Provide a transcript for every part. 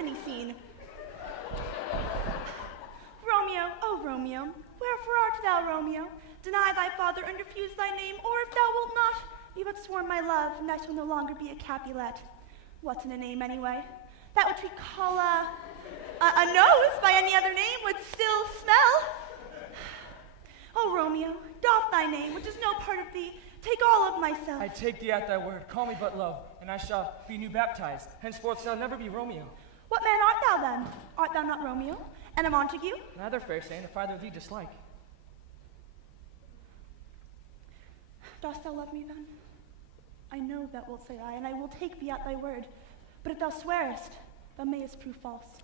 destiny scene. Romeo, oh Romeo, wherefore art thou, Romeo? Deny thy father and refuse thy name, or if thou wilt not, be but sworn my love, and I shall no longer be a Capulet. What's in a name anyway? That which we call a nose by any other name would still smell. Oh Romeo, doff thy name, which is no part of thee, take all of myself. I take thee at thy word, call me but love, and I shall be new baptized. Henceforth shall never be Romeo. What man art thou then? Art thou not Romeo, and a Montague? Neither, fair saying, if either thee dislike. Dost thou love me then? I know thou wilt say aye, and I will take thee at thy word. But if thou swearest, thou mayest prove false.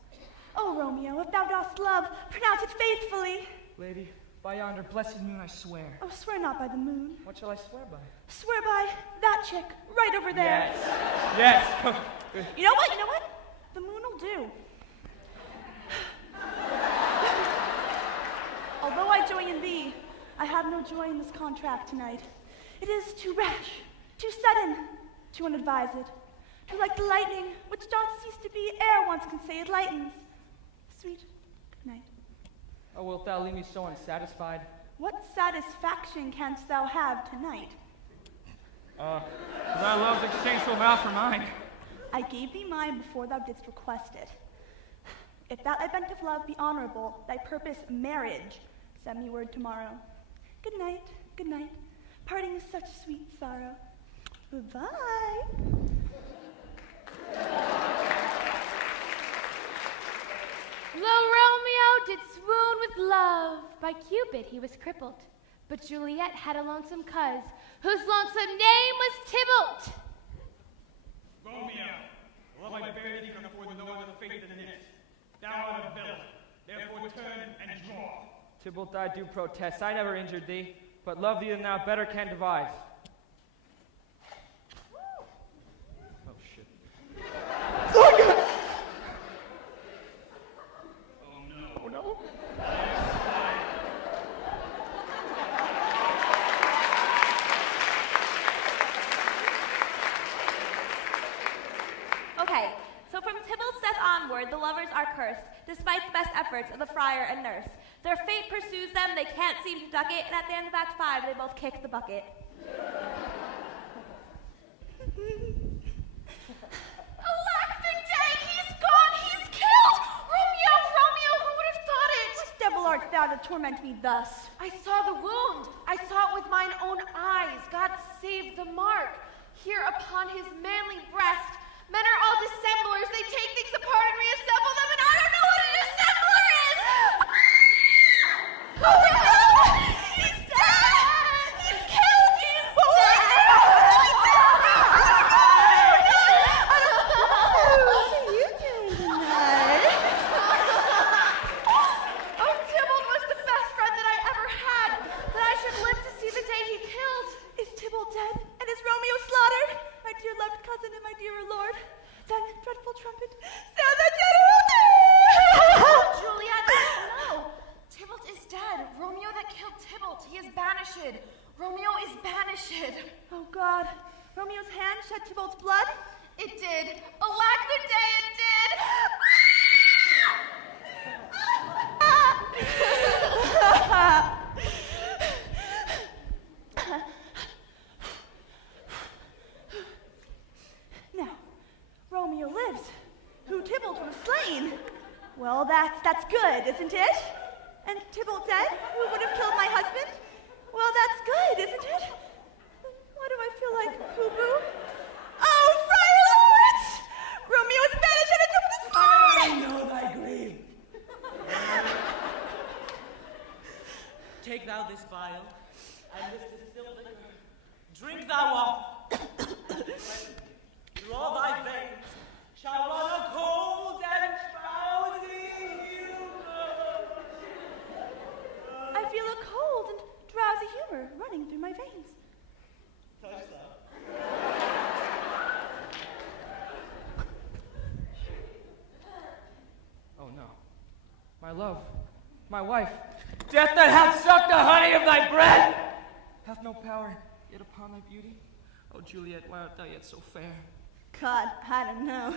O Romeo, if thou dost love, pronounce it faithfully. Lady, by yonder blessed moon I swear. Oh, swear not by the moon. What shall I swear by? Swear by that chick, right over there. Yes. You know what? The moon will do. Although I joy in thee, I have no joy in this contract tonight. It is too rash, too sudden, too unadvised, too like the lightning, which doth cease to be ere once can say it lightens. Sweet good night. Oh, wilt thou leave me so unsatisfied? What satisfaction canst thou have tonight? Thy love's exchanged so vow for mine. I gave thee mine before thou didst request it. If that thy bent of love be honorable, thy purpose marriage, send me word tomorrow. Good night, good night. Parting is such sweet sorrow. Bye-bye. Though Romeo did swoon with love, by Cupid he was crippled. But Juliet had a lonesome coz, whose lonesome name was Tybalt. Romeo, love I bear thee can afford no other fate than this. Thou art a villain, therefore turn and draw. Tybalt, I do protest, I never injured thee, but love thee than thou better can devise. Oh, shit. Oh, no. Okay, so from Tybalt's death onward, the lovers are cursed, despite the best efforts of the friar and nurse. Their fate pursues them, they can't seem to duck it, and at the end of Act 5, they both kick the bucket. Alack the day, he's gone, he's killed! Romeo, who would have thought it? What devil art thou to torment me thus? I saw the wound. I saw it with mine own eyes. God saved the mark. Here upon his manly breast, men are all dissemblers. They take things apart and reassemble them, and I don't know what a dissembler is! Oh no! He's dead! He's killed! He's dead! What are you doing tonight? Oh, Tybalt was the best friend that I ever had, that I should live to see the day he killed. Is Tybalt dead? And is Romeo slaughtered? My dear loved cousin and my dearer lord. Then, dreadful trumpet, sound the general Oh, Juliet, no! Tybalt is dead. Romeo that killed Tybalt, he is banished. Romeo is banished. Oh God, Romeo's hand shed Tybalt's blood? It did. Alack the day it did! Now, Romeo lives, who Tybalt was slain. Well, that's good, isn't it? And Tybalt dead, who would have killed my husband? Well, that's good, isn't it? Why do I feel like poo-poo? Oh, Friar Lawrence! Romeo is banished and Tybalt is slain! I know thy grief. Take thou this vial, and this distilled liquor. Drink thou off. Through all thy veins shall run a cold and drowsy humor. I feel a cold and drowsy humor running through my veins. Touch thou. Oh no. My love, my wife, death that hath sucked the honey of thy breath, hath no power yet upon thy beauty. Oh Juliet, why art thou yet so fair? God, I don't know.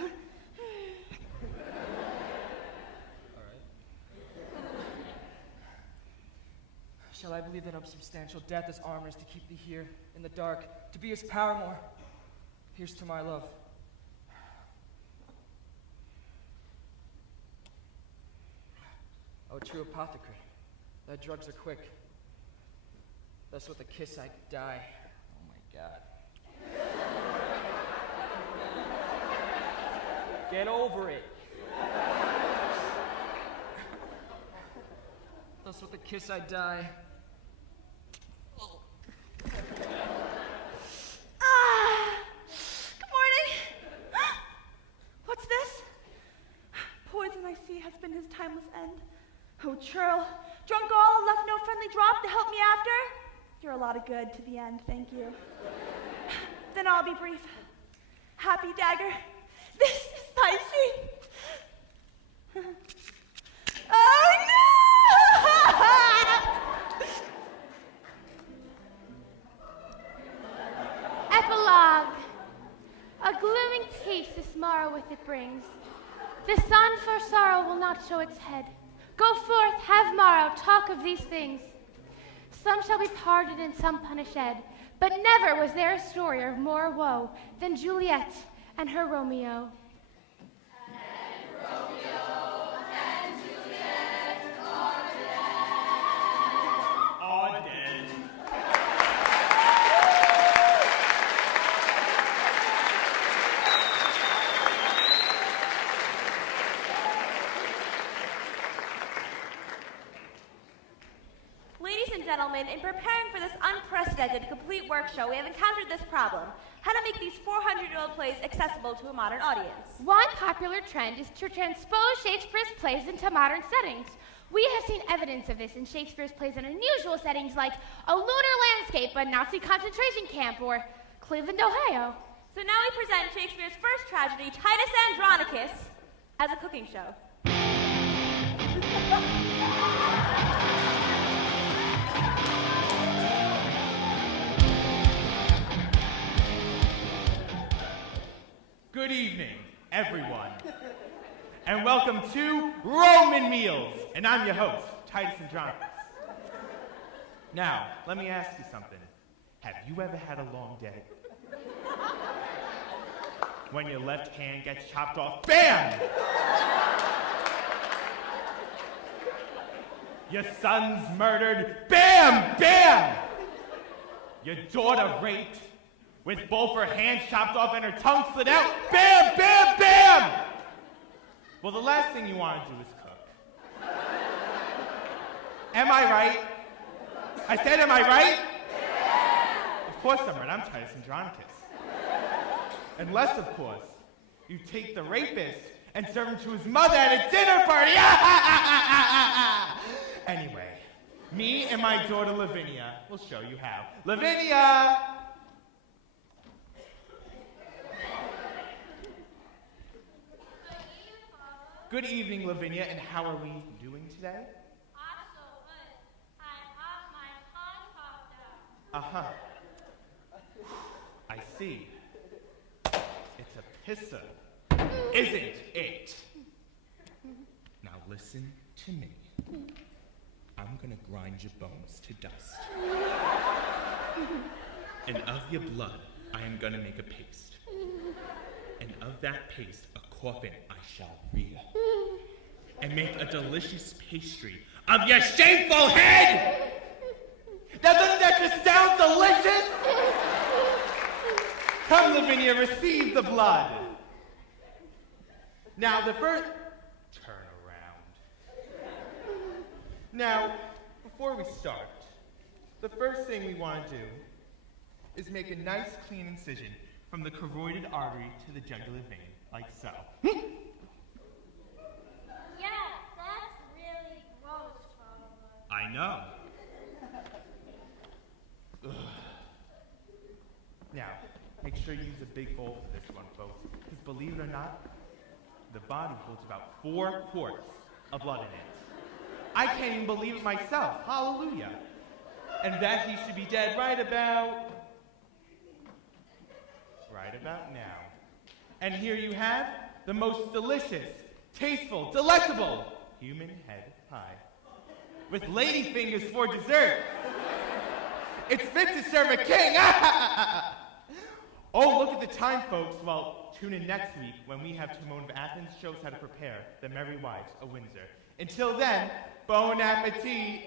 shall I believe that unsubstantial death is armors to keep thee here in the dark, to be his paramour? Here's to my love. Oh, true apothecary, thy drugs are quick. Thus with a kiss I die. Oh my God. Get over it. Thus with a kiss I die. Good morning. What's this? Poison I see has been his timeless end. Oh, churl, drunk all, left no friendly drop to help me after? You're a lot of good to the end, thank you. Then I'll be brief. Happy dagger, this is thy sheath. Oh no! Epilogue. A glooming peace this morrow with it brings. The sun for sorrow will not show its head. Go forth, have morrow, talk of these things. Some shall be pardoned and some punished, but never was there a story of more woe than Juliet and her Romeo. Are dead. Ladies and gentlemen, in preparing for this unprecedented complete work show, we have encountered this problem: how to make these 400-year-old plays accessible to a modern audience. One popular trend is to transpose Shakespeare's plays into modern settings. We have seen evidence of this in Shakespeare's plays in unusual settings like a lunar landscape, a Nazi concentration camp, or Cleveland, Ohio. So now we present Shakespeare's first tragedy, Titus Andronicus, as a cooking show. Good evening, everyone, and welcome to Roman Meals. And I'm your host, Titus Andronicus. Now, let me ask you something. Have you ever had a long day? When your left hand gets chopped off, BAM! Your son's murdered, BAM! BAM! Your daughter raped, with both her hands chopped off and her tongue slit out, BAM! BAM! BAM! Well, the last thing you want to do is cook. Am I right? I said, am I right? Of course I'm right. I'm Titus Andronicus. Unless, of course, you take the rapist and serve him to his mother at a dinner party. Anyway, me and my daughter Lavinia will show you how. Lavinia! Good evening, Lavinia, and how are we doing today? Uh-huh. I see. It's a pisser, isn't it? Now listen to me. I'm gonna grind your bones to dust. And of your blood, I am gonna make a paste. And of that paste, a coffin I shall rear. And make a delicious pastry of your shameful head! Now doesn't that just sound delicious? Come, Lavinia, receive the blood. Now the first... Turn around. Now, before we start, the first thing we want to do is make a nice clean incision from the carotid artery to the jugular vein, like so. Yeah, that's really gross, Father. I know. Ugh. Now, make sure you use a big bowl for this one, folks. Because believe it or not, the body holds about 4 quarts of blood in it. I can't even believe it myself. Hallelujah. And that he should be dead right about now. And here you have the most delicious, tasteful, delectable human head pie. with lady fingers for dessert. It's fit to serve a king. Oh, look at the time, folks. Well, tune in next week when we have Timon of Athens show us how to prepare the Merry Wives of Windsor. Until then, bon appetit.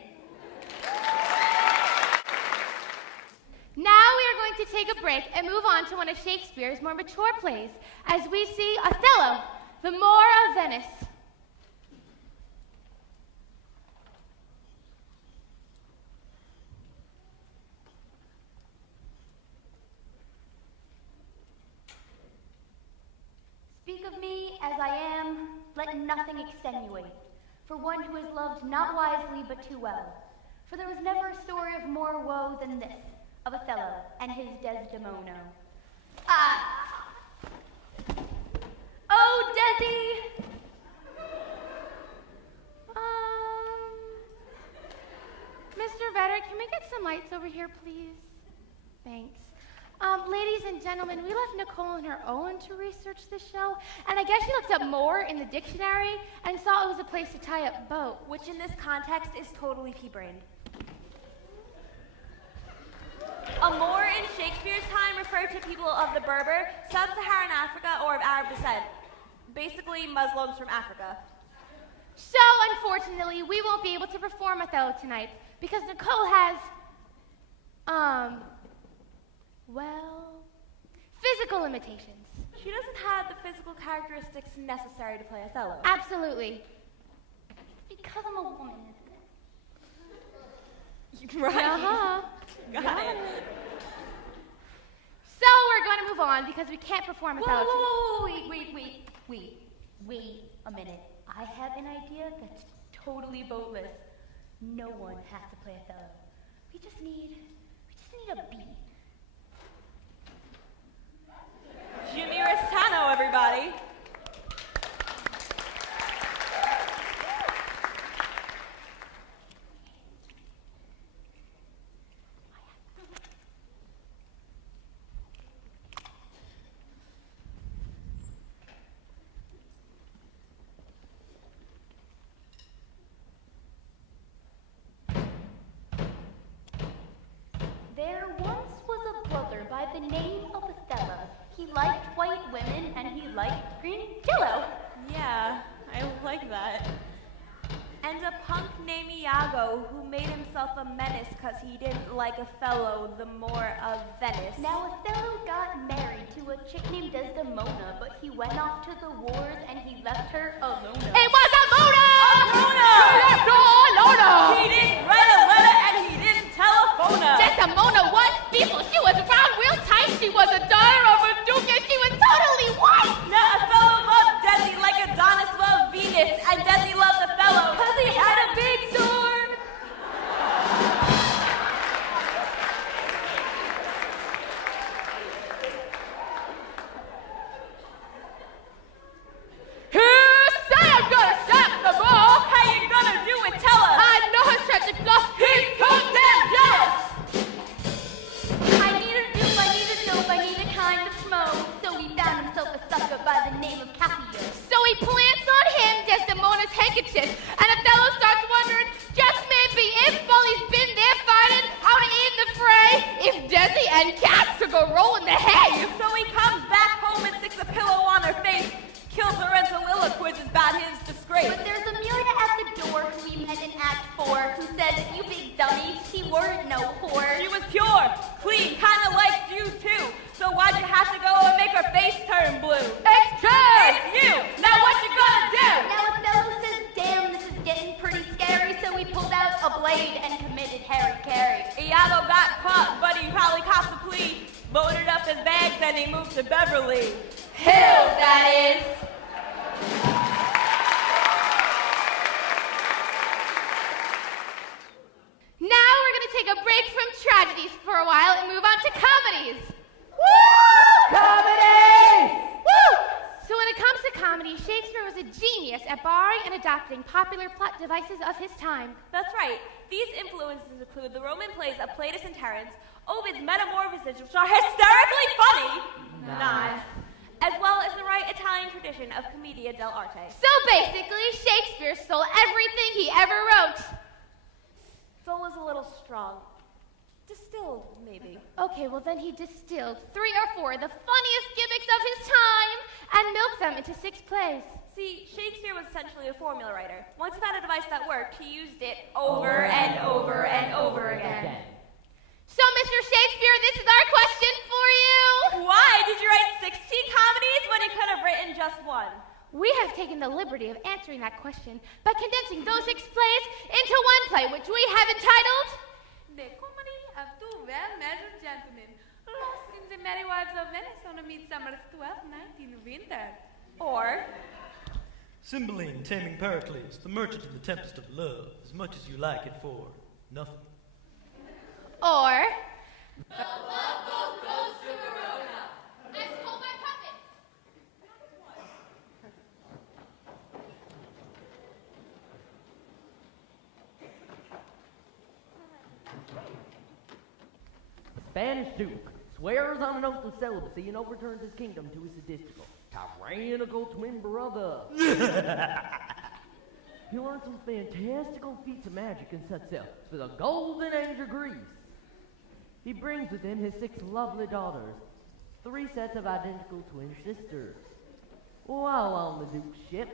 Now we are going to take a break and move on to one of Shakespeare's more mature plays as we see Othello, the Moor of Venice. Speak of me as I am, let nothing extenuate, for one who has loved not wisely but too well. For there was never a story of more woe than this, of Othello and his Desdemona. Ah! Oh, Desi! Mr. Vedder, can we get some lights over here, please? Thanks. Ladies and gentlemen, we left Nicole on her own to research this show, and I guess she looked up Moor in the dictionary and saw it was a place to tie up boat. Which in this context is totally pea-brained. A Moor in Shakespeare's time referred to people of the Berber, sub-Saharan Africa, or of Arab descent. Basically, Muslims from Africa. So, unfortunately, we won't be able to perform Othello tonight because Nicole has, physical limitations. She doesn't have the physical characteristics necessary to play Othello. Absolutely. Because I'm a woman. Right. Uh-huh. Got it. So we're going to move on because we can't perform Othello tonight. Whoa, wait a minute. I have an idea that's totally boatless. No one has to play Othello. We just need a beat. Jimmy Restano, everybody. There once was a brother by the name of Othello. He liked white women and he liked green jello. Yeah, I like that. And a punk named Iago who made himself a menace because he didn't like Othello, the Moor of Venice. Now Othello got married to a chick named Desdemona, but he went off to the wars and he left her alone. It was a Mona! He didn't write a letter and he didn't telephone her. Desdemona was people. She was round real tight. She was a daughter of a duke and she was totally white. Now Othello loved Desi like Adonis loved Venus, and Desi loved Othello because he had a big sword. Who say I'm gonna shut the ball? How you gonna do it? Tell us. I know her tragic bluff. He's goddamn jealous. I need a dupe, I need a dope, I need a kind of smoke. So he found himself a sucker by the name of Capio. So he plants on him Desdemona's handkerchief, and Othello starts wondering, just maybe if while he's been there fighting out in the fray, if Desi and Cass could go roll in the hay. So he comes back home and sticks a pillow on her face, kills her and soliloquizes about his disgrace. But there's Amelia at the door who we met in Act 4 who said, "You big dummy, she weren't no whore." She was pure, clean, kinda like you too. So why'd you have to go and make her face turn blue? It's true! It's you! Now what you gonna do? Now Othello says, "Damn, this is getting pretty scary," so he pulled out a blade and committed Harry. Iago got caught, but he probably copped a plea, loaded up his bags, and he moved to Beverly Hills, that is. Now we're going to take a break from tragedies for a while and move on to comedies. Woo! Comedy! Woo! So when it comes to comedy, Shakespeare was a genius at borrowing and adopting popular plot devices of his time. That's right. These influences include the Roman plays of Platus and Terence, Ovid's Metamorphoses, which are hysterically funny, not, as well as the right Italian tradition of Commedia dell'arte. So basically, Shakespeare stole everything he ever wrote. Zola's a little strong. Distilled, maybe. Okay, well then he distilled 3 or 4 of the funniest gimmicks of his time and milked them into 6 plays. See, Shakespeare was essentially a formula writer. Once he found a device that worked, he used it over and over and over again. So, Mr. Shakespeare, this is our question for you. Why did you write 16 comedies when you could have written just one? We have taken the liberty of answering that question by condensing those 6 plays into one play, which we have entitled The Comedy of Two Well-Measured Gentlemen, lost in the Merry Wives of Venice on a Midsummer's 12-19 winter. Or Cymbeline taming Pericles, the merchant in the tempest of love, as much as you like it for nothing. or The love boat goes to Verona. I stole my puppet. Spanish Duke swears on an oath of celibacy and overturns his kingdom to his sadistical, tyrannical twin brother. He learns some fantastical feats of magic and sets sail for the golden age of Greece. He brings with him his 6 lovely daughters, 3 sets of identical twin sisters. While on the Duke's ship,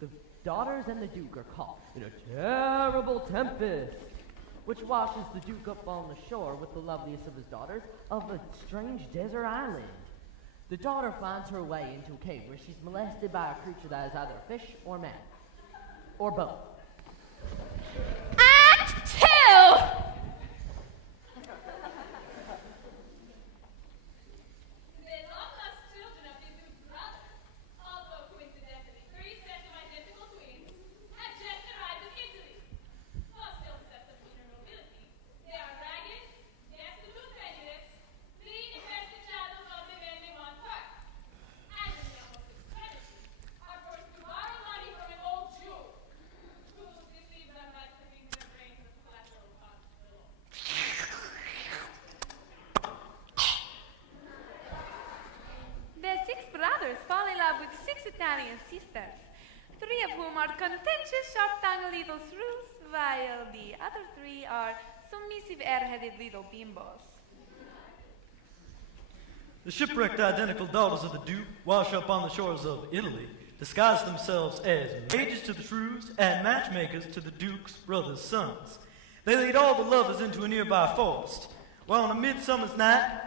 the daughters and the Duke are caught in a terrible tempest, which washes the Duke up on the shore with the loveliest of his daughters of a strange desert island. The daughter finds her way into a cave where she's molested by a creature that is either fish or man, or both. Act 2. The long-lost children of the Duke's brothers, also coincidentally 3 sets of identical twins, have just arrived in Italy. While still possessed of inner nobility, they are ragged, destitute prejudice, fleeing to press the shadows of the men they once were. And in the almost extremity, are forced to borrow money from an old Jew, who deceives them by slipping their brains as collateral upon the law. The 6 brothers fall in love with 6 Italian sisters, 3 of whom are contentious, sharp-tongued little shrews, while the other 3 are submissive, air-headed little bimbos. The shipwrecked identical daughters of the Duke wash up on the shores of Italy, disguise themselves as mages to the shrews and matchmakers to the Duke's brothers' sons. They lead all the lovers into a nearby forest, while on a midsummer's night,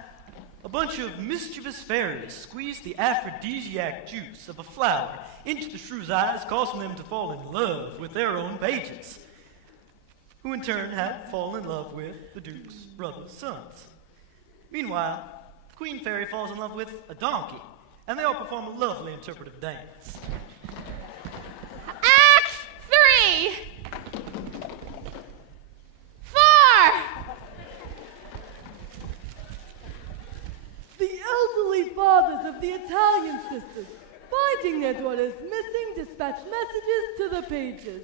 a bunch of mischievous fairies squeeze the aphrodisiac juice of a flower into the shrews' eyes, causing them to fall in love with their own pages, who in turn have fallen in love with the Duke's brothers' sons. Meanwhile, Queen Fairy falls in love with a donkey, and they all perform a lovely interpretive dance. Act 3. 4. The elderly fathers of the Italian sisters, finding their daughters missing, dispatch messages to the pages,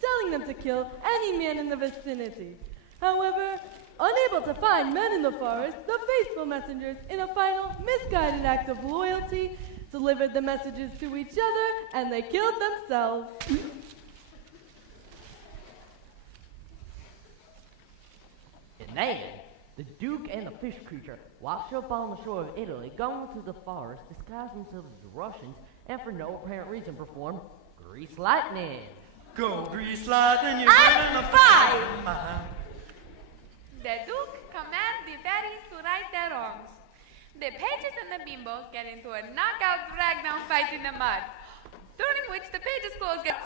telling them to kill any man in the vicinity. However, unable to find men in the forest, the faithful messengers, in a final misguided act of loyalty, delivered the messages to each other, and they killed themselves. And then, the Duke and the fish creature wash up on the shore of Italy, go into the forest, disguise themselves as Russians, and for no apparent reason perform Grease Lightning. Go, Grease Lightning, you're Act running up 5. mile. The Duke commands the fairies to right their wrongs. The pages and the bimbos get into a knockout drag-down fight in the mud, during which the pages' clothes get...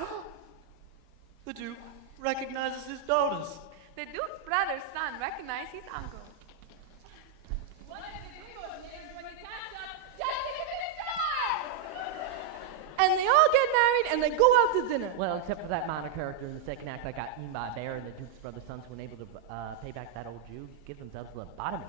The Duke recognizes his daughters. The Duke's brother's son recognizes his uncle. What did the Duke when he passed up? And they all get married and they go out to dinner. Well, except for that minor character in the second act that got eaten by a bear, and the Duke's brother sons were unable to pay back that old Jew, give themselves lobotomies.